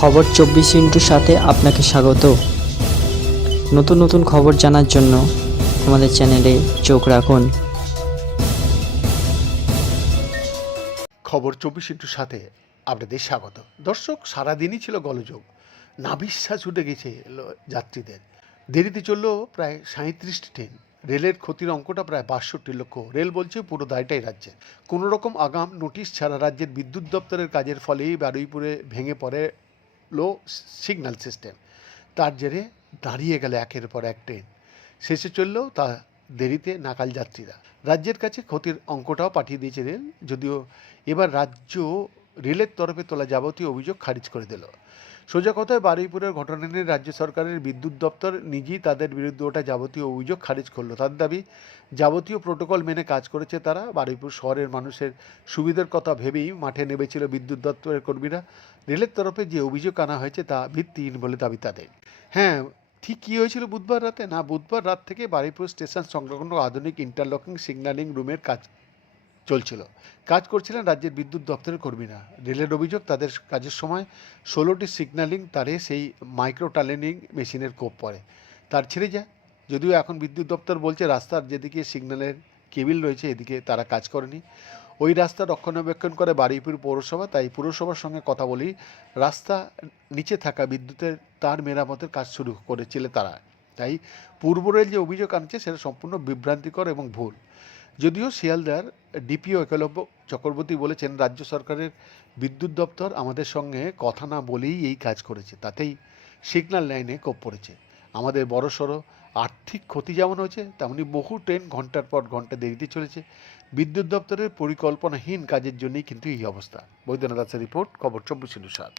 খবর চব্বিশ ইন্টুর সাথে আপনাকে স্বাগত। নতুন নতুন খবর জানার জন্য আমাদের চ্যানেলে চোখ রাখুন। খবর চব্বিশ ইন্টুর সাথে আপনাদের স্বাগত। দর্শক, সারাদিনই ছিল গলযোগ। নাবিশ্বাস উঠে গেছে যাত্রীদের। দেরিতে চলল প্রায় সাঁত্রিশটি ট্রেন। রেলের ক্ষতির অঙ্কটা প্রায় বাষট্টি লক্ষ। রেল বলছে পুরো দায়টাই রাজ্যে কোনো রকম আগাম নোটিশ ছাড়া রাজ্যের বিদ্যুৎ দপ্তরের কাজের ফলেই বারুইপুরে ভেঙে পড়ে লো সিগন্যাল সিস্টেম তার জেরে দাঁড়িয়ে গেল একের পর এক ট্রেন শেষে চললেও তা দেরিতে নাকাল যাত্রীরা। রাজ্যের কাছে ক্ষতির অঙ্কটাও পাঠিয়ে দিয়েছিলেন, যদিও এবার রাজ্য রেলের তরফে তোলা যাবতীয় অভিযোগ খারিজ করে দিল। সোজা কথায় বারুইপুরের ঘটনা নিয়ে রাজ্য সরকারের বিদ্যুৎ দপ্তর নিজেই তাদের বিরুদ্ধে ওঠা যাবতীয় অভিযোগ খারিজ করল। তার দাবি, যাবতীয় প্রোটোকল মেনে কাজ করেছে তারা। বারুইপুর শহরের মানুষের সুবিধার কথা ভেবেই মাঠে নেমেছিল বিদ্যুৎ দপ্তরের কর্মীরা। রেলের তরফে যে অভিযোগ আনা হয়েছে তা ভিত্তিহীন বলে দাবি তাদের। হ্যাঁ ঠিক কী হয়েছিল বুধবার রাতে? না, বুধবার রাত থেকে বারুইপুর স্টেশন সংলগ্ন আধুনিক ইন্টারলকিং সিগন্যালিং রুমের কাজ চলছিল। কাজ করছিলেন রাজ্যের বিদ্যুৎ দপ্তরের কর্মীরা। রেলের অভিযোগ, তাদের কাজের সময় ষোলোটি সিগন্যালিং তারে সেই মাইক্রো টানেলিং মেশিনের কোপ পড়ে। তার ছেড়ে যায়। যদিও এখন বিদ্যুৎ দপ্তর বলছে, রাস্তার যেদিকে সিগন্যালের কেবিল রয়েছে, এদিকে তারা কাজ করেনি। ওই রাস্তা রক্ষণাবেক্ষণ করে বারুইপুর পৌরসভা, তাই পুরসভার সঙ্গে কথা বলি রাস্তা নিচে থাকা বিদ্যুতের তার মেরামতের কাজ শুরু করেছিল তারা। তাই পূর্ব রেল যে অভিযোগ আনছে, সেটা সম্পূর্ণ বিভ্রান্তিকর এবং ভুল। যদিও শিয়ালদার ডিপিও একলব্য চক্রবর্তী বলেছেন, রাজ্য সরকারের বিদ্যুৎ দপ্তর আমাদের সঙ্গে কথা না বলেই এই কাজ করেছে, তাতেই সিগন্যাল লাইনে কোপ পড়েছে। আমাদের বড়সড় আর্থিক ক্ষতি যেমন হয়েছে, তেমনি বহু ট্রেন ঘণ্টার পর ঘণ্টা দেরিতে চলেছে। বিদ্যুৎ দপ্তরের পরিকল্পনাহীন কাজের জন্যই কিন্তু এই অবস্থা। বৈদ্যনাথ দাসের রিপোর্ট, খবর চব্বিশ সাত।